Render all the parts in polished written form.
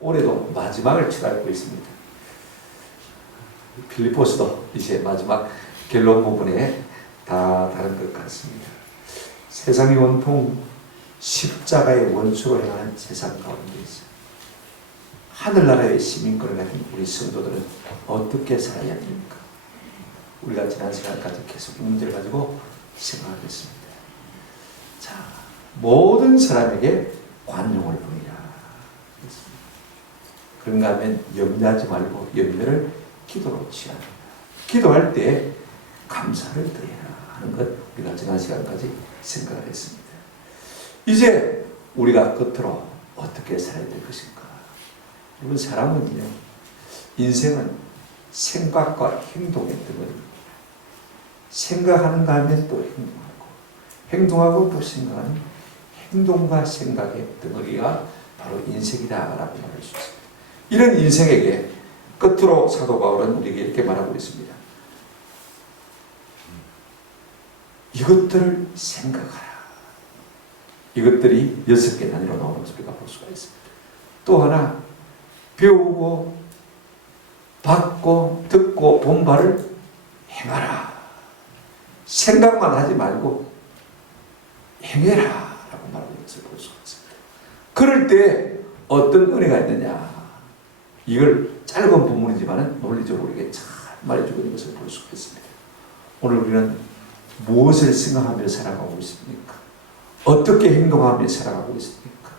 올해도 마지막을 치닫고 있습니다. 빌립보서도 이제 마지막 결론 부분에 다 다른 것 같습니다. 세상이 온통 십자가의 원수로 행하는 세상 가운데 있어 하늘나라의 시민권을 가진 우리 성도들은 어떻게 살아야 합니까? 우리가 지난 시간까지 계속 이 문제를 가지고 생각하겠습니다. 자, 모든 사람에게 관용을 보이라. 그런가 하면 염려하지 말고 염려를 기도로 취하라. 기도할 때 감사를 드려라 하는 것 우리가 지난 시간까지 생각을 했습니다. 이제 우리가 겉으로 어떻게 살아야 될 것인가? 여러분, 사람은요, 인생은 생각과 행동의 덩어리입니다. 생각하는가 하면 또 행동하고, 행동하고 또 생각하는 행동과 생각의 덩어리가 바로 인생이다라고 말할 수 있습니다. 이런 인생에게 끝으로 사도 바울은 우리에게 이렇게 말하고 있습니다. 이것들을 생각하라. 이것들이 6개 단위로 나오는 것을 우리가 볼 수가 있습니다. 또 하나, 배우고 받고 듣고 본 바를 행하라. 생각만 하지 말고 행해라 라고 말하는 것을 볼 수가 있습니다. 그럴 때 어떤 은혜가 있느냐, 이걸 짧은 본문이지만 논리적으로 우리에게 잘 말해주고 있는 것을 볼 수가 있습니다. 오늘 우리는 무엇을 생각하며 살아가고 있습니까? 어떻게 행동하며 살아가고 있습니까?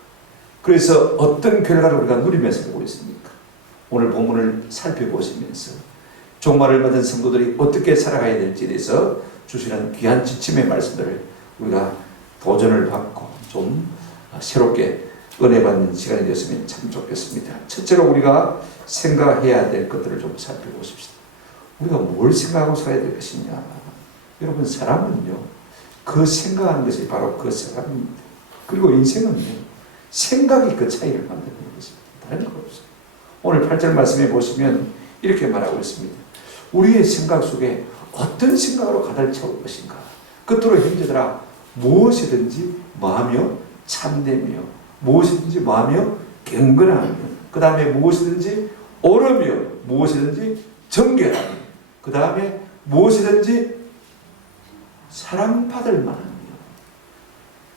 그래서 어떤 결과를 우리가 누리며 살고 있습니까? 오늘 본문을 살펴보시면서 종말을 맞은 성도들이 어떻게 살아가야 될지에 대해서 주시는 귀한 지침의 말씀들을 우리가 도전을 받고 좀 새롭게 은혜 받는 시간이 되었으면 참 좋겠습니다. 첫째로 우리가 생각해야 될 것들을 좀 살펴보십시다. 우리가 뭘 생각하고 살아야 될 것이냐. 여러분, 사람은요, 그 생각하는 것이 바로 그 사람입니다. 그리고 인생은요, 생각이 그 차이를 만드는 것입니다. 다른 거 없어요. 오늘 8절 말씀에 보시면 이렇게 말하고 있습니다. 우리의 생각 속에 어떤 생각으로 가득 채울 것인가. 끝으로 형제들아, 무엇이든지 뭐하며 참되며, 무엇이든지 뭐하며 경건하며, 그 다음에 무엇이든지 옳으며, 무엇이든지 정결하며, 그 다음에 무엇이든지 사랑받을 만하며,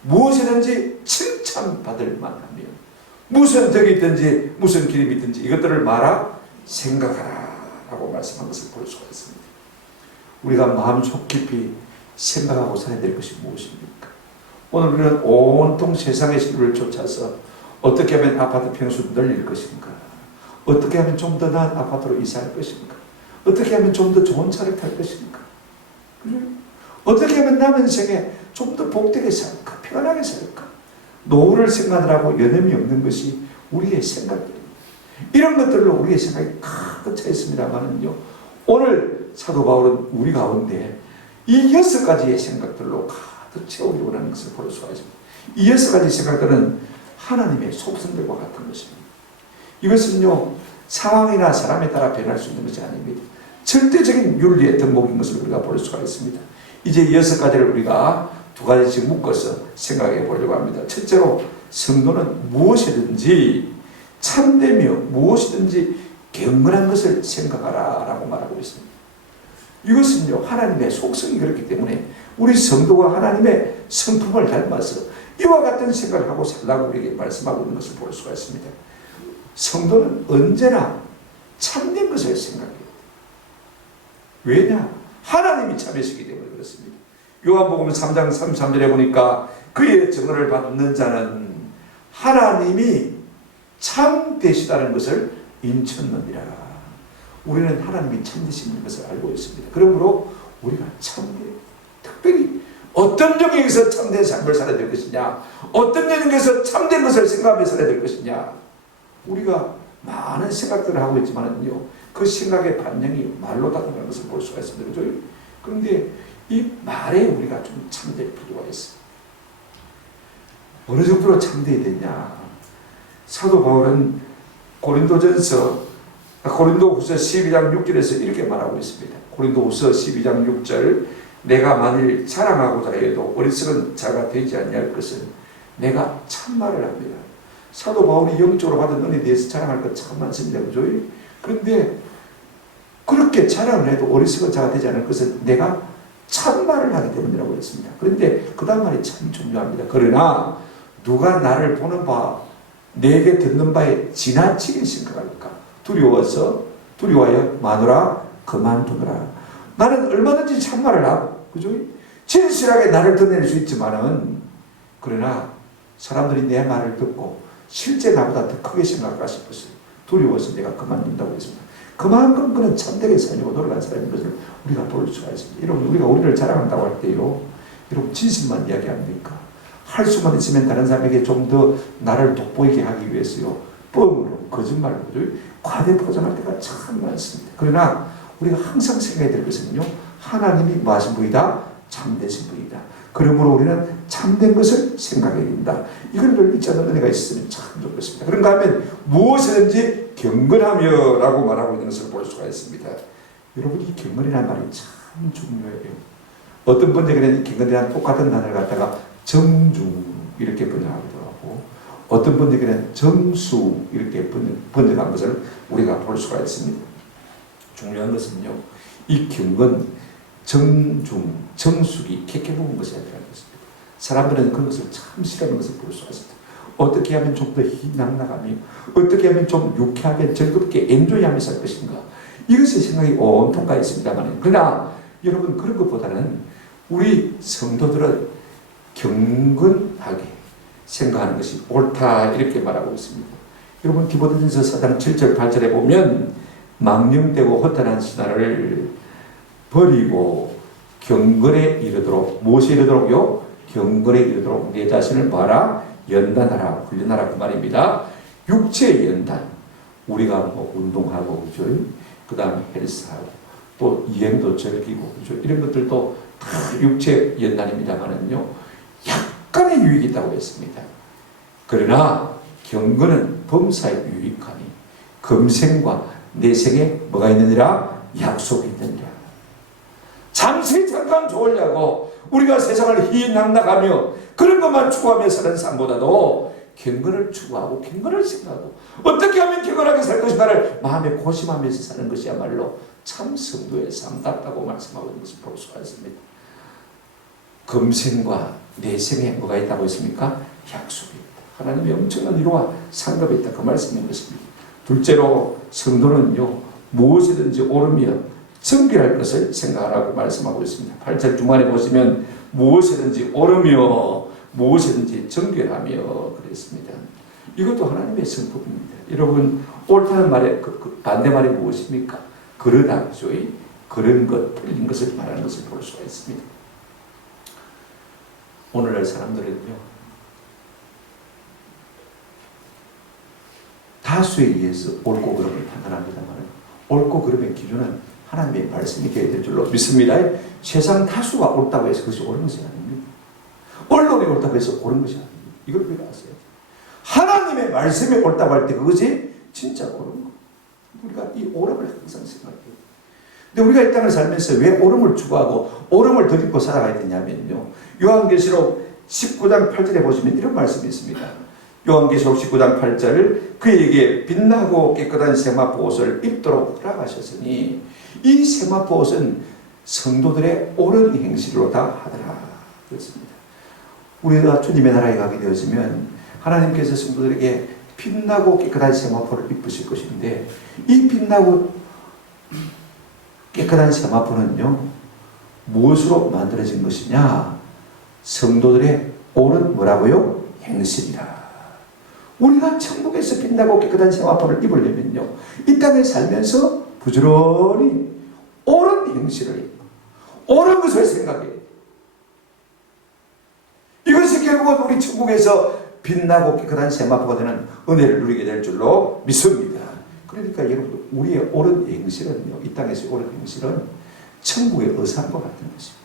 무엇이든지 칭찬받을 만하며, 무슨 덕이 있든지 무슨 기름이 있든지 이것들을 말하 생각하라 라고 말씀한 것을 볼 수가 있습니다. 우리가 마음속 깊이 생각하고 살아야 될 것이 무엇입니까? 오늘 우리는 온통 세상의 시류를 쫓아서 어떻게 하면 아파트 평수를 늘릴 것인가, 어떻게 하면 좀 더 나은 아파트로 이사할 것인가, 어떻게 하면 좀 더 좋은 차를 탈 것인가, 어떻게 하면 남은 생에 좀 더 복되게 살까, 편안하게 살까. 노후를 생각하고 여념이 없는 것이 우리의 생각들입니다. 이런 것들로 우리의 생각이 가득 차 있습니다만은요, 오늘 사도 바울은 우리 가운데 이 6가지의 생각들로 가득 채우기 원하는 것을 볼 수가 있습니다. 이 6가지 생각들은 하나님의 속성들과 같은 것입니다. 이것은요, 상황이나 사람에 따라 변할 수 있는 것이 아닙니다. 절대적인 윤리의 덕목인 것을 우리가 볼 수가 있습니다. 이제 6가지를 우리가 2가지씩 묶어서 생각해 보려고 합니다. 첫째로, 성도는 무엇이든지 참되며 무엇이든지 경건한 것을 생각하라 라고 말하고 있습니다. 이것은요, 하나님의 속성이 그렇기 때문에 우리 성도가 하나님의 성품을 닮아서 이와 같은 생각을 하고 살라고 우리에게 말씀하고 있는 것을 볼 수가 있습니다. 성도는 언제나 참된 것을 생각해요. 왜냐? 하나님이 참으시기 때문에 그렇습니다. 요한복음 3장 33절에 보니까 그의 증언을 받는 자는 하나님이 참되시다는 것을 인쳤느니라. 우리는 하나님이 참되시는 것을 알고 있습니다. 그러므로 우리가 참되요. 특별히 어떤 영역에서 참된 삶을 살아야 될 것이냐, 어떤 영역에서 참된 것을 생각하며 살아야 될 것이냐. 우리가 많은 생각들을 하고 있지만요, 그 생각의 반영이 말로 다가가는 것을 볼 수가 있습니다. 그렇죠? 그런데 이 말에 우리가 좀 참될 필요가 있어요. 어느 정도로 참되어야 되냐. 사도 바울은 고린도후서 12장 6절에서 이렇게 말하고 있습니다. 고린도후서 12장 6절, 내가 만일 자랑하고자 해도 어리석은 자가 되지 아니할 것은 내가 참말을 합니다. 사도 바울이 영적으로 받은 은혜에 대해서 자랑할 것 참 많습니다. 그죠? 그런데 그렇게 자랑을 해도 어리석은 자가 되지 않을 것은 내가 참말을 하기 때문이라고 했습니다. 그런데 그 다음 말이 참 중요합니다. 그러나 누가 나를 보는 바, 내게 듣는 바에 지나치게 생각할까? 두려워하여 마누라 그만두더라. 나는 얼마든지 참말을 하고, 그죠? 진실하게 나를 드러낼 수 있지만은, 그러나 사람들이 내 말을 듣고 실제 나보다 더 크게 생각할까 싶어서 두려워서 내가 그만둔다고 했습니다. 그만큼 그는 참되게 살려고 노력한 사람인 것을 우리가 볼 수가 있습니다. 여러분, 우리가 우리를 자랑한다고 할 때요, 여러분 진실만 이야기합니까? 할 수만 있으면 다른 사람에게 좀 더 나를 돋보이게 하기 위해서요, 뻥으로, 거짓말로, 과대 포장할 때가 참 많습니다. 그러나 우리가 항상 생각해야 될 것은요, 하나님이 뭐 하신 분이다? 참되신 분이다. 그러므로 우리는 참된 것을 생각해야 된다. 이걸 늘 잊지 않는 은혜가 있으면 참 좋겠습니다. 그런가 하면 무엇이든지 경건하며 라고 말하고 있는 것을 볼 수가 있습니다. 여러분, 이 경건이라는 말이 참 중요해요. 어떤 번역에는 경건이란 똑같은 단어를 갖다가 정중 이렇게 번역하기도 하고, 어떤 번역에는 정수 이렇게 번역한 것을 우리가 볼 수가 있습니다. 중요한 것은요, 이 경건, 정중, 정숙이 캐캐 부은 것이 아니라는 것입니다. 사람들은 그런 것을 참 싫어하는 것을 볼 수가 있습니다. 어떻게 하면 좀 더 희낙낙하며, 어떻게 하면 좀 유쾌하게 즐겁게 엔조이하며 살 것인가, 이것의 생각이 온통 가 있습니다만, 그러나 여러분, 그런 것보다는 우리 성도들은 경건하게 생각하는 것이 옳다, 이렇게 말하고 있습니다. 여러분, 디모데전서 4장 7절 8절에 보면 망령되고 허탄한 신화를 버리고 경건에 이르도록, 무엇에 이르도록요? 경건에 이르도록 내 자신을 봐라, 연단하라, 훈련하라, 그 말입니다. 육체의 연단, 우리가 뭐 운동하고, 그죠? 그 다음에 헬스하고, 또 이행도 즐기고, 그죠? 이런 것들도 다 육체 연단입니다만은요, 약간의 유익이 있다고 했습니다. 그러나 경건은 범사에 유익하니 금생과 내생에 뭐가 있느니라? 약속이 있느니라. 잠시 잠깐 좋으려고 우리가 세상을 희낙낙하며 그런 것만 추구하며 사는 삶보다도 경건을 추구하고 경건을 생각하고 어떻게 하면 경건하게 살 것인가를 마음에 고심하면서 사는 것이야말로 참 성도의 삶답다고 말씀하고 있는 것을 볼 수가 있습니다. 금생과 내생에 뭐가 있다고 했습니까? 약속이 있다. 하나님의 엄청난 위로와 상급이 있다. 그 말씀인 것입니다. 둘째로 성도는요, 무엇이든지 옳으며 정결할 것을 생각하라고 말씀하고 있습니다. 8절 중간에 보시면 무엇이든지 옳으며 무엇이든지 정결하며 그랬습니다. 이것도 하나님의 성품입니다. 여러분, 옳다는 말의 그 반대말이 무엇입니까? 그러다, 그죠? 그런 것, 틀린 것을 말하는 것을 볼 수가 있습니다. 오늘날 사람들은요, 다수에 의해서 옳고 그름을 판단합니다만, 옳고 그름의 기준은 하나님의 말씀이 되어야 될 줄로 믿습니다. 세상 다수가 옳다고 해서 그것이 옳은 것이 아닙니다. 언론이 옳다고 해서 옳은 것이 아닙니다. 이걸 우리가 아세요? 하나님의 말씀이 옳다고 할 때 그것이 진짜 옳은 것. 우리가 이 옳음을 항상 생각해요. 근데 우리가 이 땅을 살면서 왜 옳음을 추구하고 옳음을 덧입고 살아가야 되냐면요, 요한계시록 19장 8절에 보시면 이런 말씀이 있습니다. 요한계시록 19장 8절, 그에게 빛나고 깨끗한 세마포 옷을 입도록 허락하셨으니 이 세마포 옷은 성도들의 옳은 행실로 다 하더라. 그렇습니다. 우리가 주님의 나라에 가게 되었으면 하나님께서 성도들에게 빛나고 깨끗한 세마포를 입으실 것인데, 이 빛나고 깨끗한 세마포는요, 무엇으로 만들어진 것이냐? 성도들의 옳은 뭐라고요? 행실이라. 우리가 천국에서 빛나고 깨끗한 세마포를 입으려면요, 이 땅에 살면서 부지런히 옳은 행실을, 옳은 것을 생각해요. 이것이 결국은 우리 천국에서 빛나고 깨끗한 세마포가 되는 은혜를 누리게 될 줄로 믿습니다. 그러니까 여러분, 우리의 옳은 행실은요, 이 땅에서의 옳은 행실은 천국의 의상과 같은 것입니다.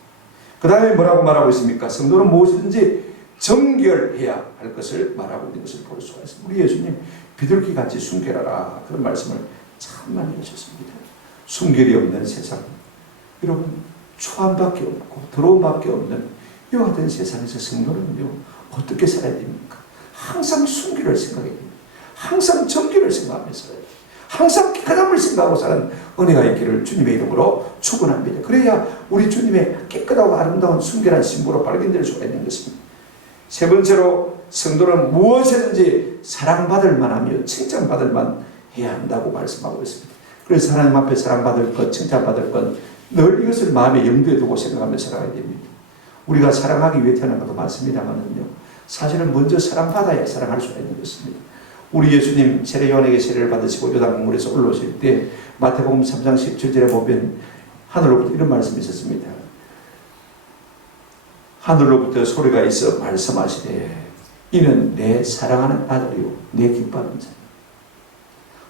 그 다음에 뭐라고 말하고 있습니까? 성도는 무엇이든지 정결해야 할 것을 말하고 있는 것을 볼 수가 있습니다. 우리 예수님 비둘기같이 순결하라, 그런 말씀을 참 많이 하셨습니다. 순결이 없는 세상, 여러분, 추함밖에 없고 더러움밖에 없는 이와 같은 세상에서 성도는요, 어떻게 살아야 됩니까? 항상 순기를 생각해야 됩니다. 항상 정기를 생각하며 살아야 됩니다. 항상 깨끗함을 생각하고 사는 은혜가 있기를 주님의 이름으로 축원합니다. 그래야 우리 주님의 깨끗하고 아름다운 순결한 신부로 발견될 수가 있는 것입니다. 세 번째로 성도는 무엇이든지 사랑받을 만하며 칭찬받을 만 해야 한다고 말씀하고 있습니다. 그래서 하나님 앞에 사랑받을 것, 칭찬받을 것 늘 이것을 마음에 염두에 두고 생각하며 살아야 됩니다. 우리가 사랑하기 위해 태어난 것도 많습니다만은요, 사실은 먼저 사랑받아야 사랑할 수가 있는 것입니다. 우리 예수님 세례 요한에게 세례를 받으시고 요단강물에서 올라오실 때 마태복음 3장 17절에 보면 하늘로부터 이런 말씀이 있었습니다. 하늘로부터 소리가 있어 말씀하시되 이는 내 사랑하는 아들이요 내 기뻐하는 자.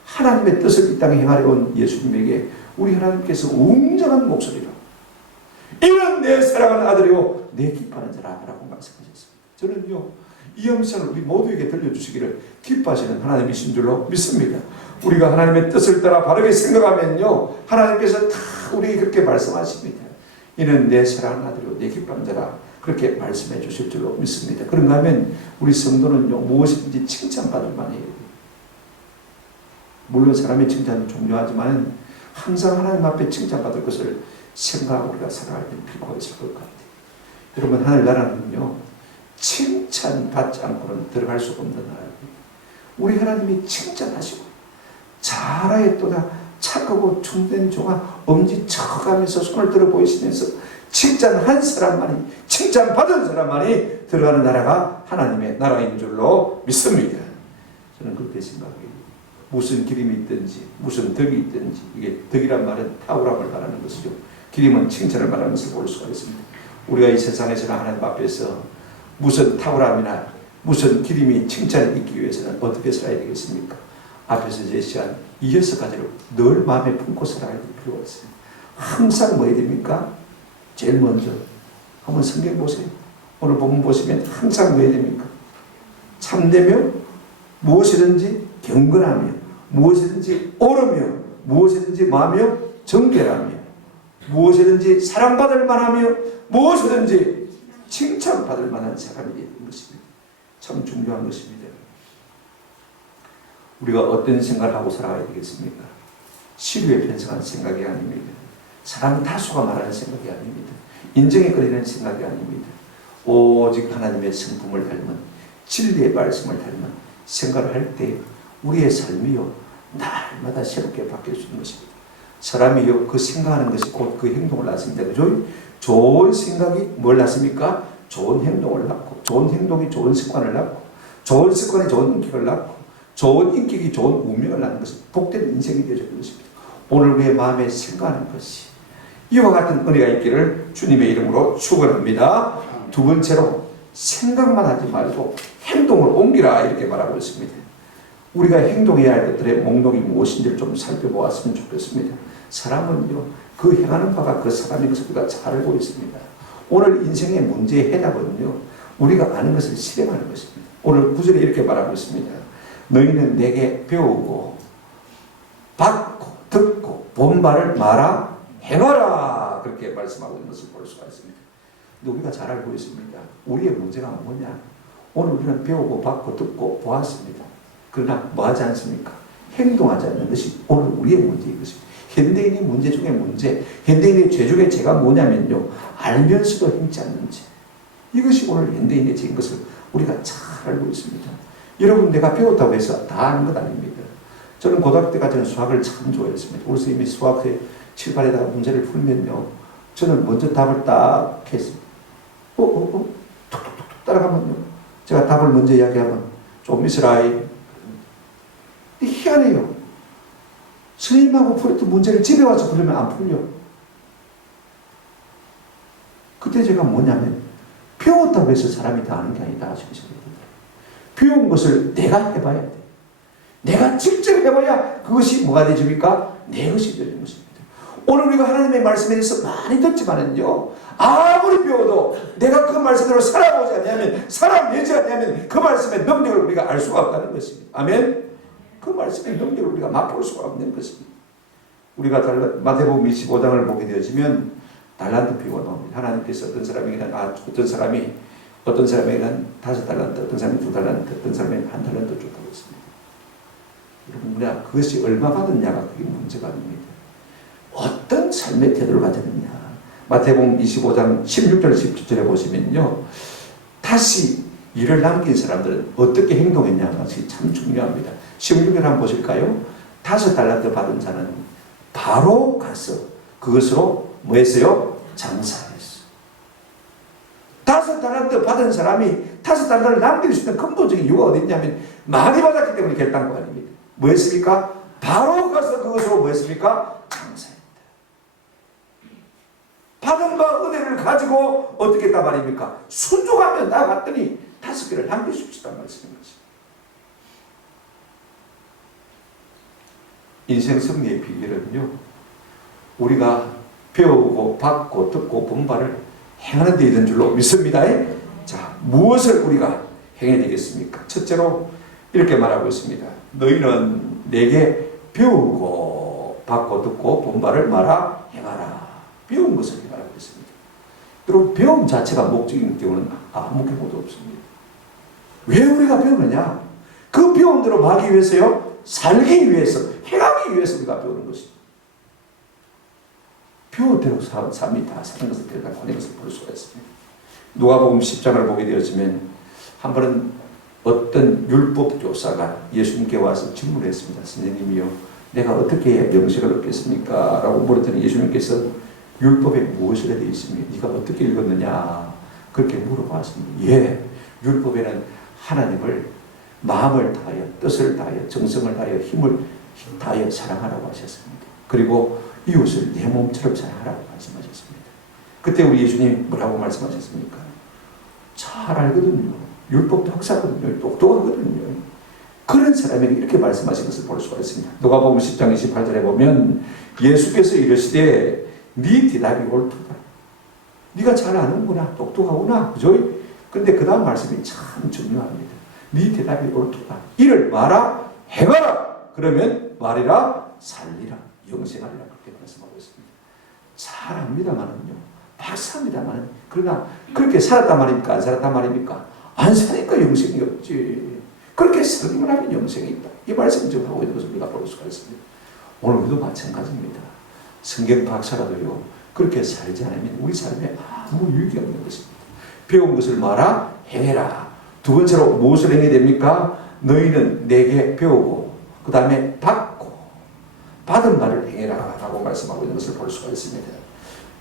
하나님의 뜻을 이 땅에 행하려 온 예수님에게 우리 하나님께서 웅장한 목소리로 이는 내 사랑하는 아들이요 내 기뻐하는 자라고 말씀하셨습니다. 저는요 이 음성을 우리 모두에게 들려주시기를 기뻐하시는 하나님이신 줄로 믿습니다. 우리가 하나님의 뜻을 따라 바르게 생각하면요 하나님께서 다 우리에게 그렇게 말씀하십니다. 이는 내 사랑하는 아들이요 내 기뻐하는 자라 그렇게 말씀해 주실 줄로 믿습니다. 그런가 하면 우리 성도는요 무엇이든지 칭찬받을 만해요. 물론 사람의 칭찬은 중요하지만 항상 하나님 앞에 칭찬받을 것을 생각하고 우리가 살아갈 때 필요가 있을 것 같아요. 여러분 하늘나라는요 칭찬받지 않고는 들어갈 수 없는 나라입니다. 우리 하나님이 칭찬하시고 잘하였도다 착하고 충된 종아 엄지척하면서 손을 들어 보이시면서 칭찬한 사람만이 칭찬받은 사람만이 들어가는 나라가 하나님의 나라인 줄로 믿습니다. 저는 그렇게 생각해요. 무슨 기림이 있든지 무슨 덕이 있든지 이게 덕이란 말은 탁월함을 말하는 것이죠. 기림은 칭찬을 말하는 것을 볼 수가 있습니다. 우리가 이 세상에서는 하나님 앞에서 무슨 탁월함이나 무슨 기림이 칭찬이 있기 위해서는 어떻게 살아야 되겠습니까? 앞에서 제시한 이 6가지를 늘 마음에 품고 살아야 될 필요가 있습니다. 항상 뭐 해야 됩니까? 제일 먼저 한번 성경 보세요. 오늘 본문 보시면 항상 뭐 해야 됩니까? 참되며 무엇이든지 경건하며 무엇이든지 옳으며 무엇이든지 마음이요 정결하며 무엇이든지 사랑받을 만하며 무엇이든지 칭찬받을 만한 사람이 되는 것입니다. 참 중요한 것입니다. 우리가 어떤 생각을 하고 살아가야 되겠습니까? 시류에 편성한 생각이 아닙니다. 사람 다수가 말하는 생각이 아닙니다. 인정에 끌리는 생각이 아닙니다. 오직 하나님의 성품을 닮은 진리의 말씀을 닮은 생각을 할 때 우리의 삶이요 날마다 새롭게 바뀔 수 있는 것입니다. 사람이요 그 생각하는 것이 곧 그 행동을 낳습니다. 그죠? 좋은 생각이 뭘 낳습니까? 좋은 행동을 낳고 좋은 행동이 좋은 습관을 낳고 좋은 습관이 좋은 인격을 낳고 좋은 인격이 좋은 운명을 낳는 것은 복된 인생이 되어질 것입니다. 오늘 우리의 마음에 생각하는 것이 이와 같은 은혜가 있기를 주님의 이름으로 축원합니다. 두 번째로 생각만 하지 말고 행동을 옮기라 이렇게 말하고 있습니다. 우리가 행동해야 할 것들의 목록이 무엇인지를 좀 살펴보았으면 좋겠습니다. 사람은요 그 행하는 바가 그 사람인 것을 우리가 잘 알고 있습니다. 오늘 인생의 문제의 해답은요 우리가 아는 것을 실행하는 것입니다. 오늘 9절에 이렇게 말하고 있습니다. 너희는 내게 배우고 받고 듣고 본 바를 말하 행하라 그렇게 말씀하고 있는 것을 볼 수가 있습니다. 근데 우리가 잘 알고 있습니다. 우리의 문제가 뭐냐? 오늘 우리는 배우고 받고 듣고 보았습니다. 그러나 뭐 하지 않습니까? 행동하지 않는 것이 오늘 우리의 문제인 것입니다. 현대인의 문제 중에 문제, 현대인의 죄 중에 죄가 뭐냐면요 알면서도 행치 않는 죄. 이것이 오늘 현대인의 죄인 것을 우리가 잘 알고 있습니다. 여러분 내가 배웠다고 해서 다 아는 것 아닙니다. 저는 고등학교 때까지는 수학을 참 좋아했습니다. 우리 선생님이 수학에 칠판에다가 문제를 풀면요 저는 먼저 답을 딱 했습니다. 툭툭툭 따라가면요 제가 답을 먼저 이야기하면 좀 있으라이. 희한해요. 선생님하고 풀었던 문제를 집에 와서 풀으면 안 풀려. 그때 제가 뭐냐면 배웠다고 해서 사람이 다 아는 게 아니다 싶습니다. 배운 것을 내가 해봐야 돼. 내가 직접 해봐야 그것이 뭐가 되십니까? 내 것이 되는 것입니다. 오늘 우리가 하나님의 말씀에 대해서 많이 듣지만은요 아무리 배워도 내가 그 말씀대로 살아보지 않냐면 살아내지 않냐면 그 말씀의 능력을 우리가 알 수가 없다는 것입니다. 아멘. 그 말씀의 능력을 우리가 맛볼 수가 없는 것입니다. 우리가 마태복음 25장을 보게 되어지면 달란트 비유가 나옵니다. 하나님께서 어떤 사람이 어떤 사람에게는 5달란트, 어떤 사람이 2달란트, 어떤 사람에게는 1달란트 줬다고 했습니다. 여러분, 우리가 그것이 얼마 받았냐가 그게 문제가 아닙니다. 어떤 삶의 태도를 가졌느냐. 마태복음 25장 16절 17절에 보시면요, 다시 일을 남긴 사람들은 어떻게 행동했냐가 참 중요합니다. 16절 한번 보실까요? 5달란트 받은 자는 바로 가서 그것으로 뭐 했어요? 장사했어요. 5달란트 받은 사람이 5달란트를 남길 수 있는 근본적인 이유가 어디 있냐면 많이 받았기 때문에 결단한 거 아닙니까? 뭐 했습니까? 바로 가서 그것으로 뭐 했습니까? 장사했다. 받은 바 은혜를 가지고 어떻게 했단 말입니까? 순종하면 나갔더니 5개를 남길 수 있다는 말씀인 것입니다. 인생 승리의 비결은요, 우리가 배우고 받고 듣고 본 바를 행하는 데 있는 줄로 믿습니다. 자, 무엇을 우리가 행해야 되겠습니까? 첫째로 이렇게 말하고 있습니다. 너희는 내게 배우고 받고 듣고 본 바를 말하 행하라. 배운 것을 말하고 있습니다. 여러분, 배움 자체가 목적인 경우는 아무 경우도 없습니다. 왜 우리가 배우느냐? 그 배움대로 하기 위해서요, 살기 위해서, 행하기 위해서 우리가 배우는 것입니다. 배우대로 삶이 다 사는 것을 대단하는 것을 볼 수가 있습니다. 누가복음 10장을 보게 되었으면 한 번은 어떤 율법 교사가 예수님께 와서 질문했습니다. 선생님이요, 내가 어떻게 해야 영생을 얻겠습니까? 라고 물었더니 예수님께서 율법에 무엇이라 되어 있습니까? 네가 어떻게 읽었느냐? 그렇게 물어봤습니다. 예, 율법에는 하나님을 마음을 다하여, 뜻을 다하여, 정성을 다하여, 힘을 다하여 사랑하라고 하셨습니다. 그리고 이웃을 내 몸처럼 사랑하라고 말씀하셨습니다. 그때 우리 예수님이 뭐라고 말씀하셨습니까? 잘 알거든요. 율법도 학사거든요. 똑똑하거든요. 그런 사람에게 이렇게 말씀하신 것을 볼 수가 있습니다. 누가복음 10장 28절에 보면 예수께서 이르시되 네 대답이 옳도다. 네가 잘 아는구나. 똑똑하구나. 그죠? 근데 그 다음 말씀이 참 중요합니다. 네 대답이 옳도다. 이를 말하 행하라. 그러면 말이라 살리라. 영생하리라. 그렇게 말씀하고 있습니다. 잘 압니다만은요, 박사입니다만, 그러나 그렇게 살았단 말입니까? 안 살았단 말입니까? 안 사니까 영생이 없지. 그렇게 살기만 하면 영생이 있다. 이 말씀을 지금 하고 있는 것을 우리가 볼 수가 있습니다. 오늘 우리도 마찬가지입니다. 성경 박사라도요, 그렇게 살지 않으면 우리 삶에 아무 유익이 없는 것입니다. 배운 것을 말하 행해라. 두 번째로 무엇을 행해야 됩니까? 너희는 내게 배우고 그 다음에 받고 받은 바를 행해라 라고 말씀하고 있는 것을 볼 수가 있습니다.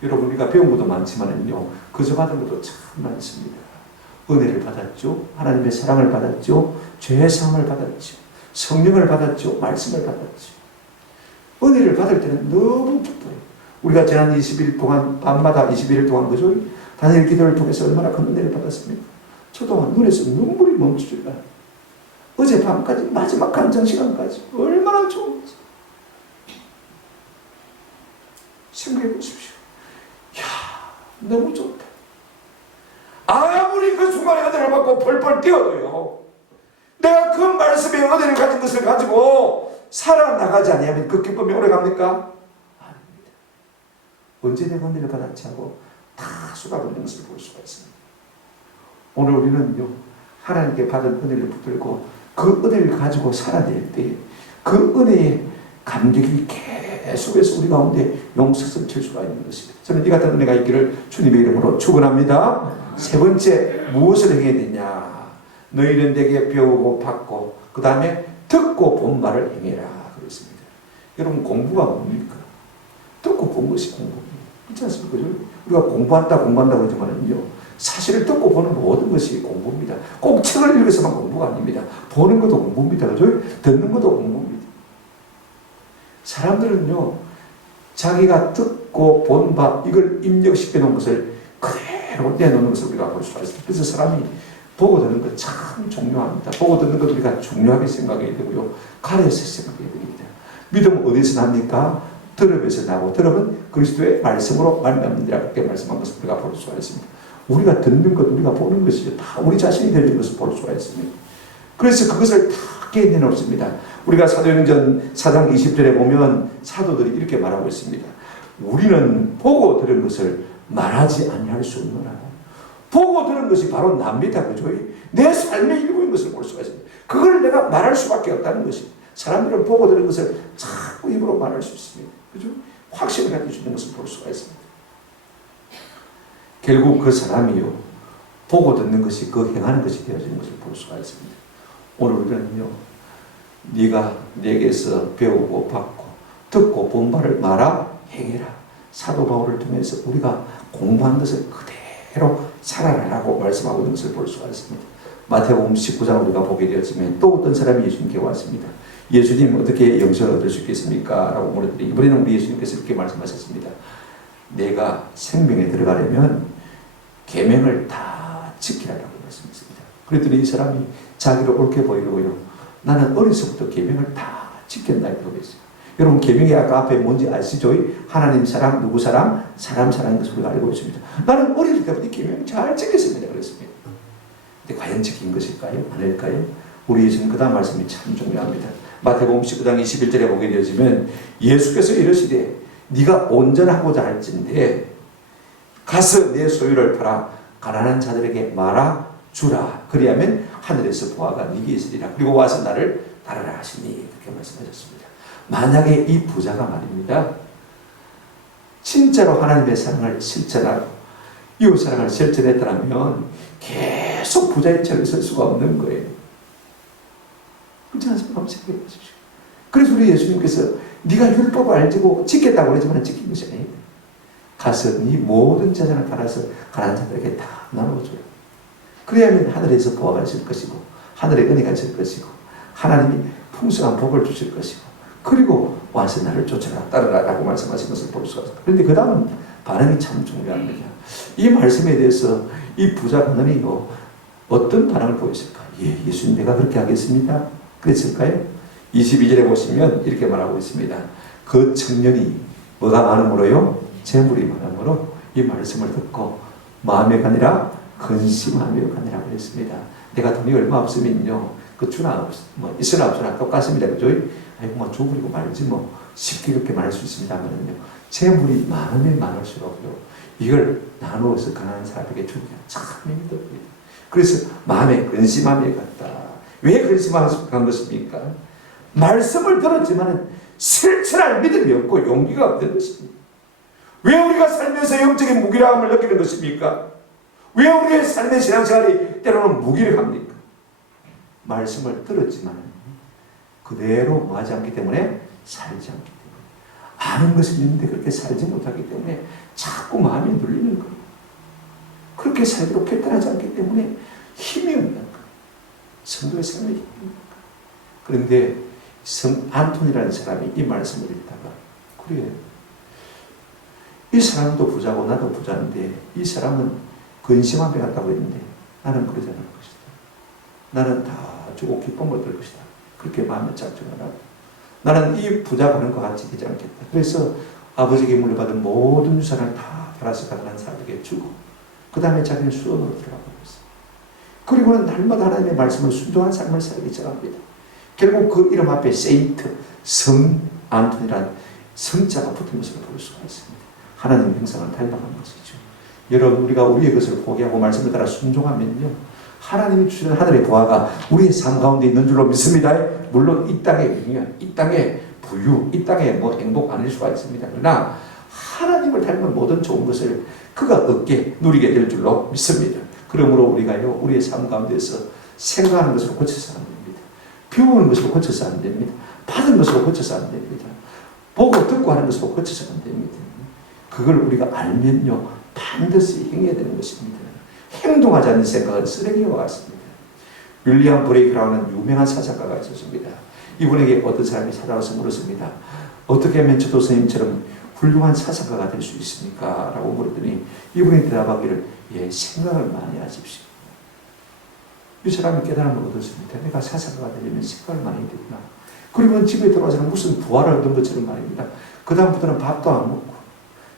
여러분, 우리가 배운 것도 많지만요, 그저 받은 것도 참 많습니다. 은혜를 받았죠. 하나님의 사랑을 받았죠. 죄의 사함을 받았죠. 성령을 받았죠. 말씀을 받았죠. 은혜를 받을 때는 너무 기뻐요. 우리가 지난 20일 동안, 밤마다 21일 동안 그죠? 단일 기도를 통해서 얼마나 큰 은혜를 받았습니까? 저도 눈에서 눈물이 멈추질 않아요. 어제 밤까지 마지막 간장 시간까지 얼마나 좋은 것을 생각해 보십시오. 이야, 너무 좋다. 아무리 그 순간에 은혜를 받고 펄펄 뛰어도요, 내가 그 말씀의 은혜를 가진 것을 가지고 살아나가지 아니하면 그 기쁨이 오래갑니까? 아닙니다. 언제 내가 은혜를 받았지 하고 다 쏟아붓는 것을 볼 수가 있습니다. 오늘 우리는요, 하나님께 받은 은혜를 붙들고 그 은혜를 가지고 살아낼 때 그 은혜의 감격이 계속해서 우리 가운데 용서를 칠 수가 있는 것입니다. 저는 이 같은 은혜가 있기를 주님의 이름으로 축원합니다. 세 번째, 무엇을 행해야 되냐? 너희는 내게 배우고 받고 그 다음에 듣고 본 말을 행해라 그랬습니다. 여러분, 공부가 뭡니까? 듣고 본 것이 공부입니다. 그렇지 않습니까? 우리가 공부한다 그러지만요, 사실을 듣고 보는 모든 것이 공부입니다. 꼭 책을 읽어서만 공부가 아닙니다. 보는 것도 공부입니다. 그죠? 듣는 것도 공부입니다. 사람들은요, 자기가 듣고 본 바, 이걸 입력시켜 놓은 것을 그대로 내놓는 것을 우리가 볼 수가 있습니다. 그래서 사람이 보고 듣는 것 참 중요합니다. 보고 듣는 것 우리가 중요하게 생각해야 되고요, 가려서 생각해야 됩니다. 믿음은 어디서 납니까? 들음에서 나고, 들음은 그리스도의 말씀으로 말미암느니라 그렇게 말씀한 것을 우리가 볼 수가 있습니다. 우리가 듣는 것, 우리가 보는 것이 다 우리 자신이 되는 것을 볼 수가 있습니다. 그래서 그것을 다 깨내놓습니다. 우리가 사도행전 4장 20절에 보면 사도들이 이렇게 말하고 있습니다. 우리는 보고 들은 것을 말하지 아니할 수 없노라. 보고 들은 것이 바로 납니다. 그죠? 내 삶의 일부인 것을 볼 수가 있습니다. 그걸 내가 말할 수밖에 없다는 것입니다. 사람들은 보고 들은 것을 자꾸 입으로 말할 수 있습니다. 그죠? 확신을 가져주는 것을 볼 수가 있습니다. 결국 그 사람이요, 보고 듣는 것이 그 행하는 것이 되어지는 것을 볼 수가 있습니다. 오늘 우리는요, 네가 내게서 배우고 받고 듣고 본 바를 말하 행해라. 사도 바울을 통해서 우리가 공부한 것을 그대로 살아라라고 말씀하고 있는 것을 볼 수가 있습니다. 마태복음 19장 우리가 보게 되었지만 또 어떤 사람이 예수님께 왔습니다. 예수님 어떻게 영생을 얻을 수 있겠습니까? 라고 물었더니 이번에는 우리 예수님께서 이렇게 말씀하셨습니다. 내가 생명에 들어가려면 계명을 다 지키라고 말씀했습니다. 그랬더니 이 사람이 자기를 옳게 보이려고요, 나는 어려서부터 계명을 다 지켰다 이렇게 했어요. 여러분 계명이 아까 앞에 뭔지 아시죠? 하나님 사랑, 누구 사랑? 사람 사랑인 것을 우리가 알고 있습니다. 나는 어릴 때부터 계명 잘 지켰습니다. 그랬습니다. 근데 과연 지킨 것일까요? 아닐까요? 우리 예수님 그 다음 말씀이 참 중요합니다. 마태복음 19장 21절에 보게 되어지면 예수께서 이르시되 네가 온전하고자 할진대 가서 내 소유를 팔아 가난한 자들에게 말아 주라. 그리하면 하늘에서 보아가 네게 있으리라. 그리고 와서 나를 따르라 하시니 그렇게 말씀하셨습니다. 만약에 이 부자가 말입니다, 진짜로 하나님의 사랑을 실천하고 이웃 사랑을 실천했더라면 계속 부자의 자리에 설 수가 없는 거예요. 그렇지 않습니까? 한번 생각해 보십시오. 그래서 우리 예수님께서 네가 율법을 알고 지켰다고 그러지만 지킨 것이 아니다. 가서 네 모든 재산을 팔아서 가난한 자들에게 다 나눠줘요. 그래야만 하늘에서 보아가 있을 것이고 하늘의 은혜가 있을 것이고 하나님이 풍성한 복을 주실 것이고 그리고 와서 나를 쫓아라 따르라 라고 말씀하신 것을 볼 수가 있습니다. 그런데 그 다음 반응이 참 중요합니다. 이 말씀에 대해서 이 부자 반응이 어떤 반응을 보였을까? 예, 예수님 내가 그렇게 하겠습니다. 그랬을까요? 22절에 보시면 이렇게 말하고 있습니다. 그 청년이 뭐가 많음으로요? 재물이 많음으로 이 말씀을 듣고 마음에 가니라 근심하며 가니라 그랬습니다. 내가 돈이 얼마 없으면요, 그 주나 있으나 없으나 똑같습니다. 그죠? 아이고 뭐 줘버리고 말지 뭐 쉽게 그렇게 말할 수 있습니다만은요, 재물이 많으면 많을수록요 이걸 나누어서 가난한 사람에게 주기가 참 힘듭니다. 그래서 마음에 근심함이 갔다. 왜 근심한 것입니까? 말씀을 들었지만 실천할 믿음이 없고 용기가 없는 것입니다. 왜 우리가 살면서 영적인 무기력함을 느끼는 것입니까? 왜 우리의 삶의 신앙생활이 때로는 무기력합니까? 말씀을 들었지만 그대로 하지 않기 때문에 살지 않기 때문에, 아는 것은 있는데 그렇게 살지 못하기 때문에 자꾸 마음이 눌리는 거예요. 그렇게 살기로 결단하지 않기 때문에 힘이 없는 거예요. 성도의 삶에 힘이 없는 거예요. 그런데 성 안톤이라는 사람이 이 말씀을 읽다가 그래요, 이 사람도 부자고 나도 부자인데 이 사람은 근심함에 갔다고 했는데 나는 그러지 않을 것이다. 나는 다 주고 기쁨을 얻을 것이다. 그렇게 마음에 작정을 하고 나는 이 부자가 하는 것 같이 되지 않겠다. 그래서 아버지에게 물려받은 모든 유산을 다 팔아서 가난한 사람에게 주고 그 다음에 자기는 수원으로 들어가 버렸어요. 그리고는 날마다 하나님의 말씀을 순종한 삶을 살기 시작합니다. 결국 그 이름 앞에 세인트, 성 안톤이라는 성자가 붙은 것을 볼 수가 있습니다. 하나님의 형상을 닮아간 것이죠. 여러분, 우리가 우리의 것을 포기하고 말씀을 따라 순종하면요, 하나님이 주시는 하늘의 보화가 우리의 삶 가운데 있는 줄로 믿습니다. 물론 이 땅의 영역, 이 땅의 부유, 이 땅의 행복 아닐 수가 있습니다. 그러나 하나님을 닮은 모든 좋은 것을 그가 얻게 누리게 될 줄로 믿습니다. 그러므로 우리가요, 우리의 삶 가운데서 생각하는 것으로 고쳐서 안 됩니다. 배우는 것으로 고쳐서 안 됩니다. 받은 것으로 고쳐서 안 됩니다. 보고 듣고 하는 것으로 고쳐서 안 됩니다. 그걸 우리가 알면요, 반드시 행해야 되는 것입니다. 행동하지 않는 생각은 쓰레기와 같습니다. 윌리엄 브레이크라는 유명한 사작가가 있었습니다. 이분에게 어떤 사람이 찾아와서 물었습니다. 어떻게 하면 저도 선생님처럼 훌륭한 사작가가 될 수 있습니까? 라고 물었더니 이분이 대답하기를, 예, 생각을 많이 하십시오. 이 사람이 깨달음을 얻었습니다. 내가 사작가가 되려면 생각을 많이 해야 되구나. 그러면 집에 들어와서는 무슨 부활을 얻은 것처럼 말입니다. 그 다음부터는 밥도 안 먹고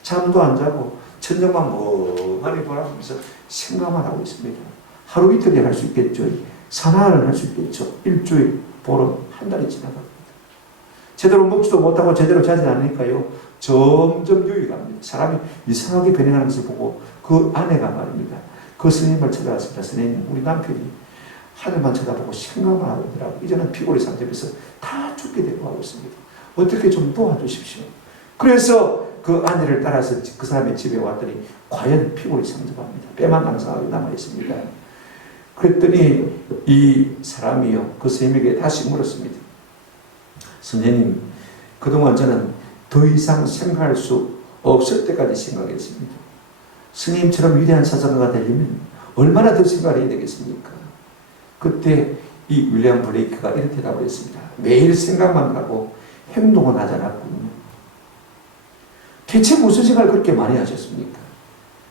잠도 안 자고 천정만 멍하니 바라보면서 생각만 하고 있습니다. 하루 이틀이 할 수 있겠죠. 사나흘을 할 수 있겠죠. 일주일, 보름, 한 달이 지나갑니다. 제대로 먹지도 못하고 제대로 자지 않으니까요, 점점 유익합니다. 사람이 이상하게 변해가는 것을 보고 그 아내가 말입니다. 그 스님을 찾아갔습니다. 스님, 우리 남편이 하늘만 쳐다보고 생각만 하고 있더라고. 이제는 피골이 상접해서 다 죽게 되고 하고 있습니다. 어떻게 좀 도와주십시오. 그래서 그 아내를 따라서 그 사람의 집에 왔더니 과연 피골이 상접합니다. 뼈만 낭상하게 남아있습니다. 그랬더니 이 사람이요, 그 스님에게 다시 물었습니다. 선생님, 그동안 저는 더 이상 생각할 수 없을 때까지 생각했습니다. 스님처럼 위대한 사상가가 되려면 얼마나 더 생각해야 되겠습니까? 그때 이 윌리엄 블레이크가 이렇게 대답을 했습니다. 매일 생각만 하고 행동은 하지 않았군요. 대체 무슨 생각을 그렇게 많이 하셨습니까?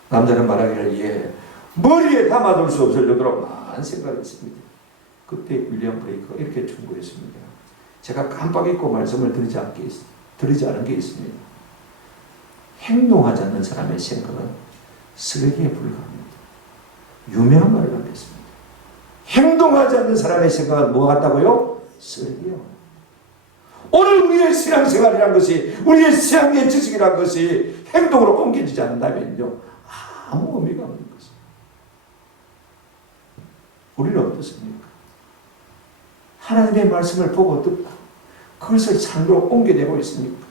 남자는 말하기를 예, 머리에 담아둘 수 없을 정도로 많은 생각을 했습니다. 그때 윌리엄 블레이크가 이렇게 충고했습니다. 제가 깜빡 잊고 말씀을 드리지 않은 게 있습니다. 행동하지 않는 사람의 생각은 쓰레기에 불과합니다. 유명한 말을 남겼습니다. 행동하지 않는 사람의 생각은 뭐 같다고요? 쓰레기요. 오늘 우리의 신앙생활이란 것이, 우리의 신앙의 지식이란 것이 행동으로 옮겨지지 않는다면요, 아무 의미가 없는 것입니다. 우리는 어떻습니까? 하나님의 말씀을 보고 듣고 그것을 삶으로 옮겨내고 있습니까?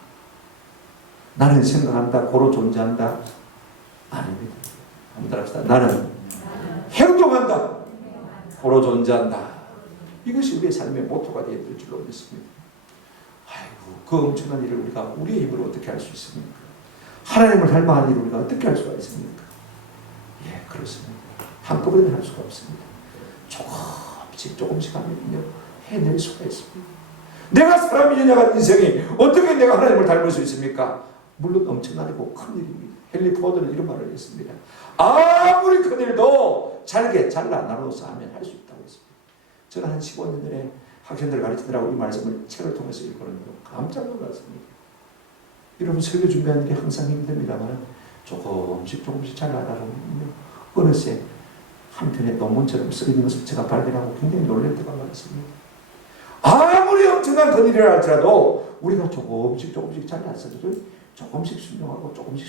나는 생각한다, 고로 존재한다? 아닙니다. 한번 따라합시다. 나는 행동한다, 고로 존재한다. 이것이 우리의 삶의 모토가 되어야 될 줄로 믿습니다. 아이고, 그 엄청난 일을 우리가 우리의 힘으로 어떻게 할 수 있습니까? 하나님을 닮아가는 일을 우리가 어떻게 할 수가 있습니까? 예, 그렇습니다. 한꺼번에 할 수가 없습니다. 조금씩 하면요, 해낼 수가 있습니다. 내가 사람이 연약한 인생이 어떻게 내가 하나님을 닮을 수 있습니까? 물론 엄청나고 큰 일입니다. 헨리 포드는 이런 말을 했습니다. 아무리 큰 일도 잘게 잘라 나눠서 하면 할 수 있다고 했습니다. 저는 한 15년 전에 학생들을 가르치느라고 이 말씀을 책을 통해서 읽거든요. 깜짝 놀랐습니다. 여러분, 설교 준비하는 게 항상 힘듭니다만 조금씩 잘라나가면요, 어느새 한편의 논문처럼 쓰여진 것을 제가 발견하고 굉장히 놀랄 때가 많습니다. 아무리 엄청난 큰일이라 할지라도 우리가 조금씩 잘라서 조금씩 순종하고 조금씩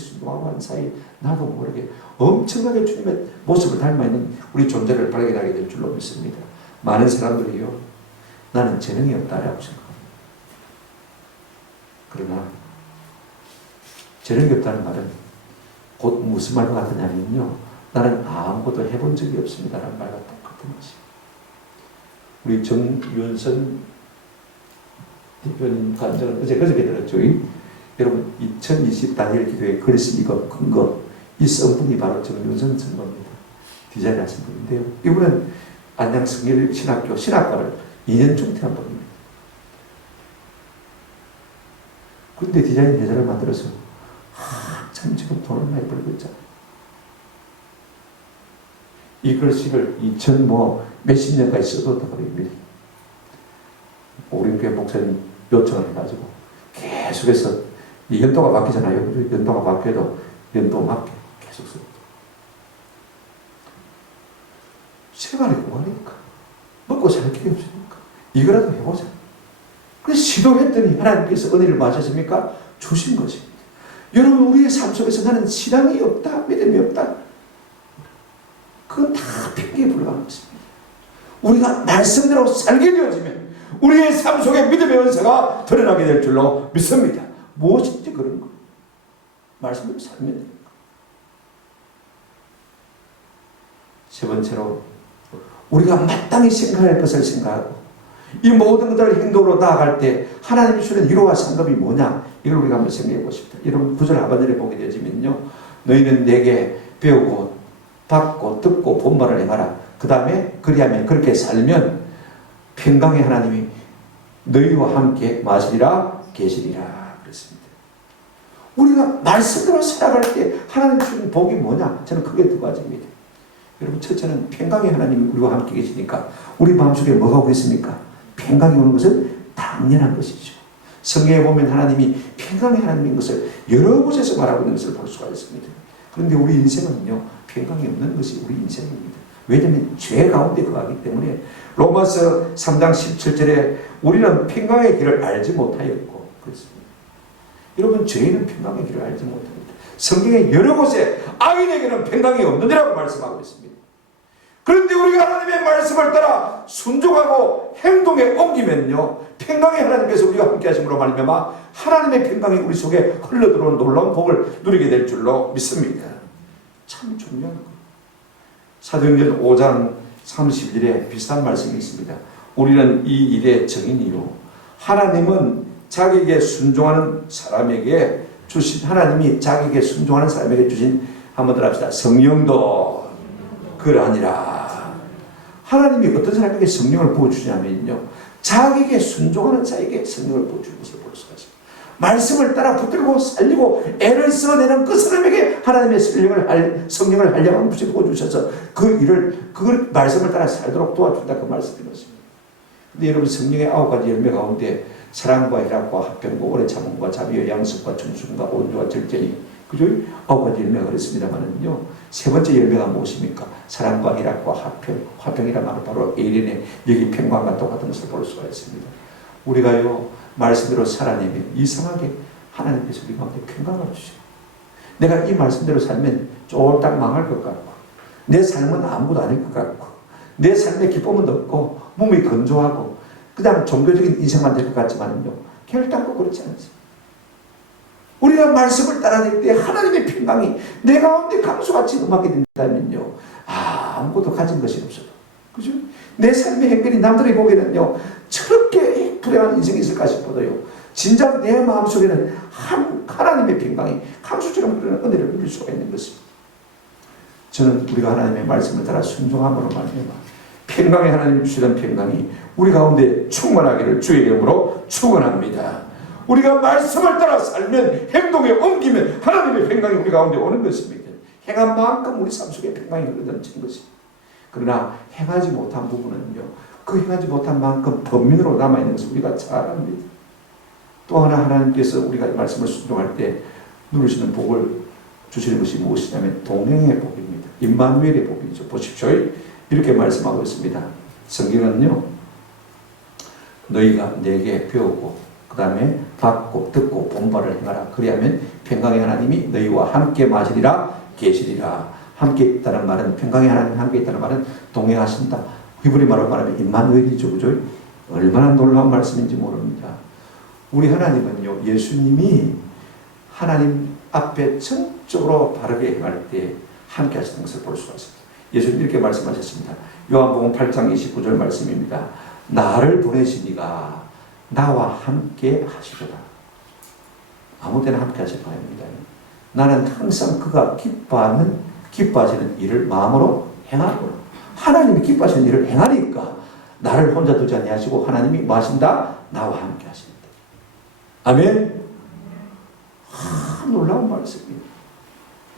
순종하고 하는 사이 나도 모르게 엄청나게 주님의 모습을 닮아있는 우리 존재를 발견하게 될 줄로 믿습니다. 많은 사람들이요, 나는 재능이 없다라고 생각합니다. 그러나 재능이 없다는 말은 곧 무슨 말과 같으냐면요, 나는 아무것도 해본 적이 없습니다라는 말과 똑같은 것이에요. 우리 정윤선 대표님 간증을 그저께 들었죠. 여러분, 2020 단일 기도의 글씨 이거 근거, 이 성분이 바로 정윤선 선거입니다. 디자인 하신 분인데요. 이분은 안양성일 신학교 신학과를 2년 중퇴한 분입니다. 그런데 디자인 회사를 만들어서 참 지금 돈을 많이 벌고 있잖아요. 이 글씨를 2000 몇십 년까지 써도 버립니다. 우리 교회 목사님 요청을 해가지고 계속해서 이 연도가 바뀌잖아요. 연도가 바뀌어도 연도 맞게 계속 씁니다. 생활이 뭐하니까? 먹고 살 길이 없으니까 이거라도 해보자. 그래서 시도했더니 하나님께서 은혜를 마셨습니까? 주신 것입니다. 여러분, 우리의 삶 속에서 나는 신앙이 없다, 믿음이 없다, 그건 다 핑계에 불과한 것입니다. 우리가 말씀대로 살게 되어지면 우리의 삶 속에 믿음의 은사가 드러나게 될 줄로 믿습니다. 무엇인지 그런 거 말씀대로 살면 됩니다. 세 번째로, 우리가 마땅히 생각할 것을 생각하고 이 모든 것들을 행동으로 나아갈 때 하나님이 주는 위로와 상급이 뭐냐, 이걸 우리가 한번 생각해 보십시오. 여러분, 9절 하반절에 보게 되어지면요, 너희는 내게 배우고 받고 듣고 본말을 행하라. 그 다음에 그리하면, 그렇게 살면 평강의 하나님이 너희와 함께 마시리라 계시리라 그랬습니다. 우리가 말씀대로 살아갈 때 하나님 주는 복이 뭐냐? 저는 크게 두 가지입니다. 여러분, 첫째는 평강의 하나님이 우리와 함께 계시니까 우리 마음속에 뭐가 오겠습니까? 평강이 오는 것은 당연한 것이죠. 성경에 보면 하나님이 평강의 하나님인 것을 여러 곳에서 말하고 있는 것을 볼 수가 있습니다. 그런데 우리 인생은요, 평강이 없는 것이 우리 인생입니다. 왜냐하면 죄 가운데 거하기 때문에 로마서 3장 17절에 우리는 평강의 길을 알지 못하였고 그렇습니다. 여러분, 죄인은 평강의 길을 알지 못합니다. 성경의 여러 곳에 악인에게는 평강이 없느니라고 말씀하고 있습니다. 그런데 우리가 하나님의 말씀을 따라 순종하고 행동에 옮기면요, 평강의 하나님께서 우리가 함께 하심으로 말미암아 하나님의 평강이 우리 속에 흘러들어온 놀라운 복을 누리게 될 줄로 믿습니다. 참 중요한 거예요. 사도행전 5장 30일에 비슷한 말씀이 있습니다. 우리는 이 일의 증인이요, 하나님은 자기에게 순종하는 사람에게 주신, 하나님이 자기에게 순종하는 사람에게 주신, 한번 더 합시다, 성령도 그러하니라. 하나님이 어떤 사람에게 성령을 부어주냐면요, 자기에게 순종하는 자에게 성령을 부어주는 것을 볼 수가 있습니다. 말씀을 따라 붙들고 살리고 애를 써내는 그 사람에게 하나님의 성령을 한량한 부시 부어주셔서 그 일을, 그 말씀을 따라 살도록 도와준다, 그 말씀인 것입니다. 근데 여러분, 성령의 9가지 열매 가운데 사랑과 희락과 화평과 오래 참음과 자비와 양식과 충성과 온유와 절제니, 그죠? 9가지 열매가 그랬습니다만은요, 세 번째 열매가 무엇입니까? 사랑과 희락과 화평, 화평이란 말은 바로 에이렌의 여기 평강과 똑같은 것을 볼 수가 있습니다. 우리가요, 말씀대로 살아내면 이상하게 하나님께서 우리 가운데 평강을 주셔요. 내가 이 말씀대로 살면 쫄딱 망할 것 같고, 내 삶은 아무것도 아닐 것 같고, 내 삶의 기쁨은 없고, 몸이 건조하고, 그다음 종교적인 인생만 될 것 같지만요, 결단코 그렇지 않습니다. 우리가 말씀을 따라낼 때 하나님의 평강이 내 가운데 강수같이 임하게 된다면요, 아무것도 가진 것이 없어도, 그죠? 내 삶의 행편이 남들이 보기에는요, 저렇게 불행한 인생이 있을까 싶어도요, 진작 내 마음속에는 하나님의 평강이 강수처럼 흐르는 은혜를 누릴 수가 있는 것입니다. 저는 우리가 하나님의 말씀을 따라 순종함으로 말미암아 평강의 하나님 주시던 평강이 우리 가운데 충만하기를 주의 이름으로 축원합니다. 우리가 말씀을 따라 살면, 행동에 옮기면 하나님의 평강이 우리 가운데 오는 것입니다. 행한 만큼 우리 삶 속에 평강이 흘러넘치는 것입니다. 그러나 행하지 못한 부분은요, 그 행하지 못한 만큼 범민으로 남아있는 것을 우리가 잘 압니다. 또 하나, 하나님께서 우리가 말씀을 순종할 때 누리시는 복을 주시는 것이 무엇이냐면 동행의 복입니다. 임마누엘의 복이죠. 보십시오. 이렇게 말씀하고 있습니다. 성경은요, 너희가 내게 배우고 그 다음에 받고 듣고 본바를 행하라. 그리하면 평강의 하나님이 너희와 함께 마시리라 계시리라. 함께 있다는 말은, 평강의 하나님 함께 있다는 말은 동행하신다. 히브리 말로 말하면 임마누엘이죠, 그죠? 얼마나 놀라운 말씀인지 모릅니다. 우리 하나님은요, 예수님이 하나님 앞에 전적으로 바르게 행할 때 함께 하시는 것을 볼 수가 있습니다. 예수님 이렇게 말씀하셨습니다. 요한복음 8장 29절 말씀입니다. 나를 보내신 이가 나와 함께 하시리라. 아무 때나 함께 하실 바입니다. 나는 항상 그가 기뻐하시는 일을 마음으로 행하고, 하나님이 기뻐하시는 일을 행하니까 나를 혼자 두지 아니하시고 하나님이 뭐 하신다? 나와 함께 하신다. 아멘. 놀라운 말씀입니다.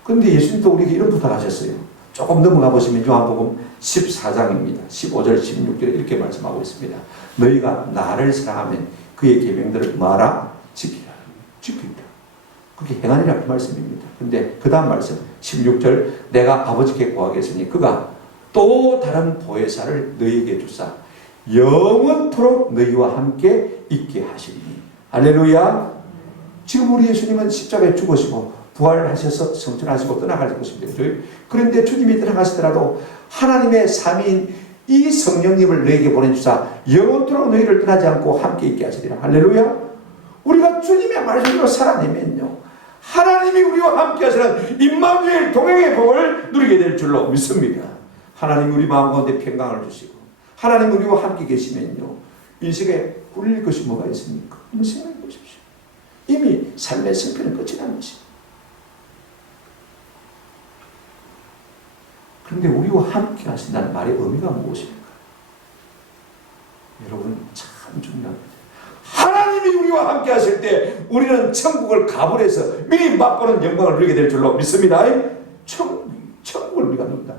그런데 예수님도 우리에게 이런 부탁하셨어요. 조금 넘어가 보시면 요한복음 14장입니다. 15절 16절 이렇게 말씀하고 있습니다. 너희가 나를 사랑하면 그의 계명들을 뭐하라? 지키라. 그렇게 행하리라, 그 말씀입니다. 근데 그 다음 말씀 16절, 내가 아버지께 구하겠으니 그가 또 다른 보혜사를 너희에게 주사 영원토록 너희와 함께 있게 하시리니. 할렐루야. 지금 우리 예수님은 십자가에 죽으시고 부활하셔서 성천하시고 떠나갈 것입니다. 그런데 주님이 떠나가시더라도 하나님의 삼위인 이 성령님을 너희에게 보내주사 영원토록 너희를 떠나지 않고 함께 있게 하시리라. 할렐루야. 우리가 주님의 말씀으로 살아내면요, 하나님이 우리와 함께 하시는 임마누엘 동행의 복을 누리게 될 줄로 믿습니다. 하나님이 우리 마음 가운데 평강을 주시고 하나님이 우리와 함께 계시면요, 인생에 꿀릴 것이 뭐가 있습니까? 한번 생각해 보십시오. 이미 삶의 승패는 끝이 난 것입니다. 그런데 우리와 함께 하신다는 말의 의미가 무엇입니까? 여러분, 참 중요합니다. 하나님이 우리와 함께 하실 때 우리는 천국을 가불해서 미리 맛보는 영광을 누리게 될 줄로 믿습니다. 천국을 우리가 누린다.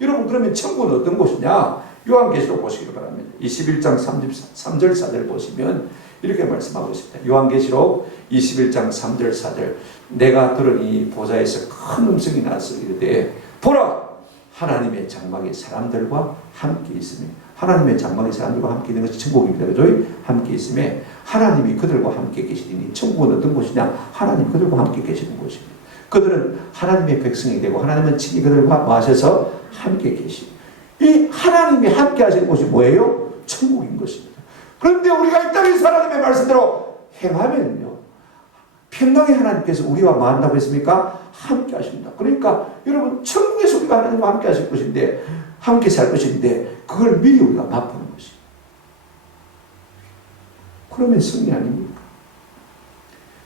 여러분, 그러면 천국은 어떤 곳이냐? 요한계시록 보시기를 바랍니다. 21장 3절 4절 보시면 이렇게 말씀하고 있습니다. 요한계시록 21장 3절 4절, 내가 들으니 보좌에서 큰 음성이 나서 이르되 보라, 하나님의 장막이 사람들과 함께 있으며, 하나님의 장막이 사람들과 함께 있는 것이 천국입니다. 그죠? 함께 있으며 하나님이 그들과 함께 계시니, 천국은 어떤 곳이냐? 하나님 그들과 함께 계시는 곳입니다. 그들은 하나님의 백성이 되고 하나님은 친히 그들과 마셔서 함께 계시고, 이 하나님이 함께 하시는 곳이 뭐예요? 천국인 것입니다. 그런데 우리가 이 땅에서 하나님의 말씀대로 행하면요, 평강의 하나님께서 우리와 뭐 한다고 했습니까? 함께 하십니다. 그러니까 여러분, 천국에서 우리가 하나님과 함께 하실 것인데, 함께 살 것인데, 그걸 미리 우리가 맛보는 것이에요. 그러면 승리 아닙니까?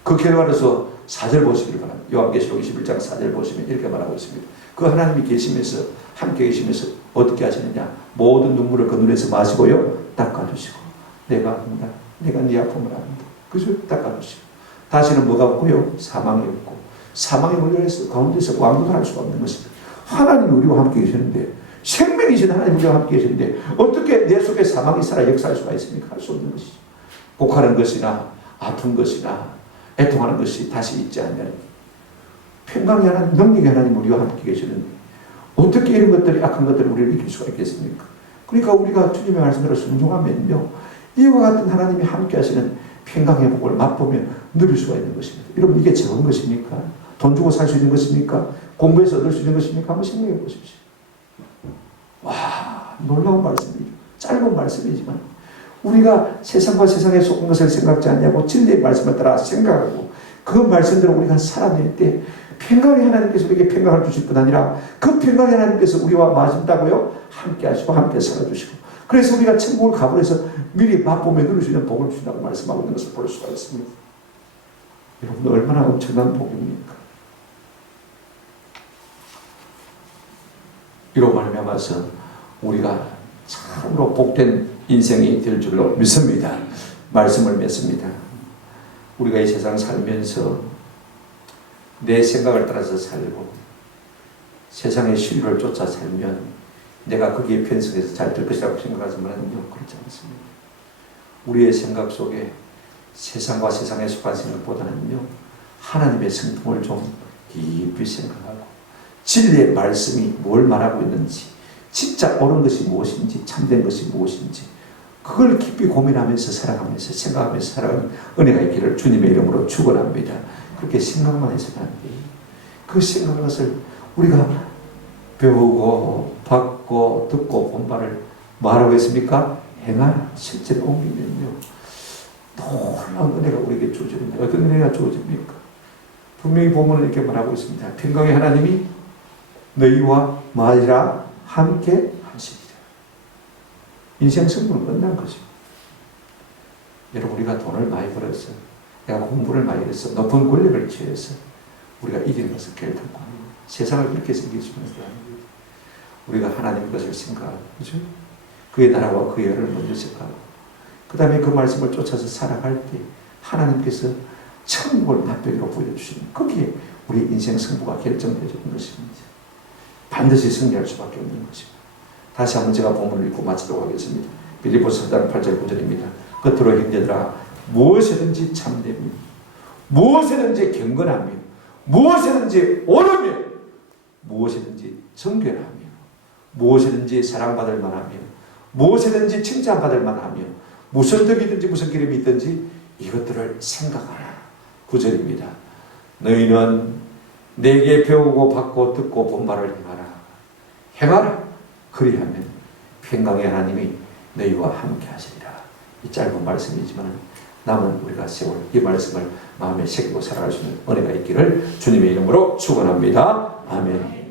그 결과로서 4절 보시길 바랍니다. 요한계시록 21장 4절 보시면 이렇게 말하고 있습니다. 그 하나님이 계시면서, 함께 계시면서 어떻게 하시느냐? 모든 눈물을 그 눈에서 마시고요, 닦아주시고, 내가 안다, 내가 네 아픔을 안다, 그죠? 닦아주시고, 다시는 뭐가 없고요? 사망이 없고, 사망의 문제에서 가운데서 왕도를 할 수가 없는 것입니다. 하나님이 우리와 함께 계시는데, 생명이신 하나님 우리와 함께 계시는데 어떻게 내 속에 사망이 살아 역사할 수가 있습니까? 할 수 없는 것이죠. 복하는 것이나 아픈 것이나 애통하는 것이 다시 있지 않냐는, 평강의 하나님, 능력의 하나님 우리와 함께 계시는데 어떻게 이런 것들이, 악한 것들을 우리를 이길 수가 있겠습니까? 그러니까 우리가 주님의 말씀대로 순종하면요, 이와 같은 하나님이 함께 하시는 평강의 복을 맛보면 누릴 수가 있는 것입니다. 여러분, 이게 적은 것입니까? 돈 주고 살 수 있는 것입니까? 공부해서 얻을 수 있는 것입니까? 한번 생각해 보십시오. 와, 놀라운 말씀이죠. 짧은 말씀이지만 우리가 세상과 세상에 속은 것을 생각지 않냐고 진리의 말씀을 따라 생각하고 그 말씀대로 우리가 살아낼 때 평강의 하나님께서 우리에게 평강을 주실 뿐 아니라 그 평강의 하나님께서 우리와 마신다고요, 함께 하시고 함께 살아주시고, 그래서 우리가 천국을 가버려서 미리 맛보며 누릴 수 있는 복을 주신다고 말씀하고 있는 것을 볼 수가 있습니다. 여러분, 얼마나 엄청난 복입니까? 이로 말미암아서 우리가 참으로 복된 인생이 될 줄로 믿습니다. 말씀을 맺습니다. 우리가 이 세상 살면서 내 생각을 따라서 살고 세상의 신뢰를 쫓아 살면 내가 거기에 편승해서 잘 될 것이라고 생각하지만요, 그렇지 않습니다. 우리의 생각 속에 세상과 세상에 속한 생각보다는요, 하나님의 성품을 좀 깊이 생각하고 진리의 말씀이 뭘 말하고 있는지, 진짜 옳은 것이 무엇인지, 참된 것이 무엇인지, 그걸 깊이 고민하면서 살아가면서 생각하면서 살아가는 은혜가 있기를 주님의 이름으로 축원합니다. 그렇게 생각만 해서는 안 돼요. 그 생각한 것을 우리가 배우고 받고 듣고 본 바를 뭐하라고 했습니까? 행하라. 실제로 옮기면요, 놀라운 은혜가 우리에게 주어집니다. 어떤 은혜가 주어집니까? 분명히 보면은 이렇게 말하고 있습니다. 평강의 하나님이 너희와 마리라 함께 하시리라. 인생 승부는 끝난 것입니다. 여러분, 우리가 돈을 많이 벌어서, 내가 공부를 많이 해서, 높은 권력을 취해서 우리가 이기는 것은 결단코 아닙니다. 세상을 그렇게 생기시는 것이 아닙니다. 우리가 하나님 것을 생각하고, 그죠? 그의 나라와 그의 의를 먼저 생각하고, 그 다음에 그 말씀을 쫓아서 살아갈 때 하나님께서 천국을 맛보기로 보여주시는, 거기에 우리 인생 승부가 결정되어지는 것입니다. 반드시 승리할 수밖에 없는 것입니다. 다시 한번 제가 본문을 읽고 마치도록 하겠습니다. 빌립보서 4장 8절 9절입니다. 끝으로 형제들아, 무엇이든지 참되며 무엇이든지 경건하며 무엇이든지 옳으며 무엇이든지 정결하며 무엇이든지 사랑받을 만하며 무엇이든지 칭찬받을 만하며 무슨 덕이든지 무슨 기름이 있든지 이것들을 생각하라. 9절입니다. 너희는 내게 배우고 받고 듣고 본 바를 행하라. 행하라. 그리하면 평강의 하나님이 너희와 함께 하시리라. 이 짧은 말씀이지만 남은 우리가 세월 이 말씀을 마음에 새기고 살아갈 수 있는 은혜가 있기를 주님의 이름으로 축원합니다. 아멘.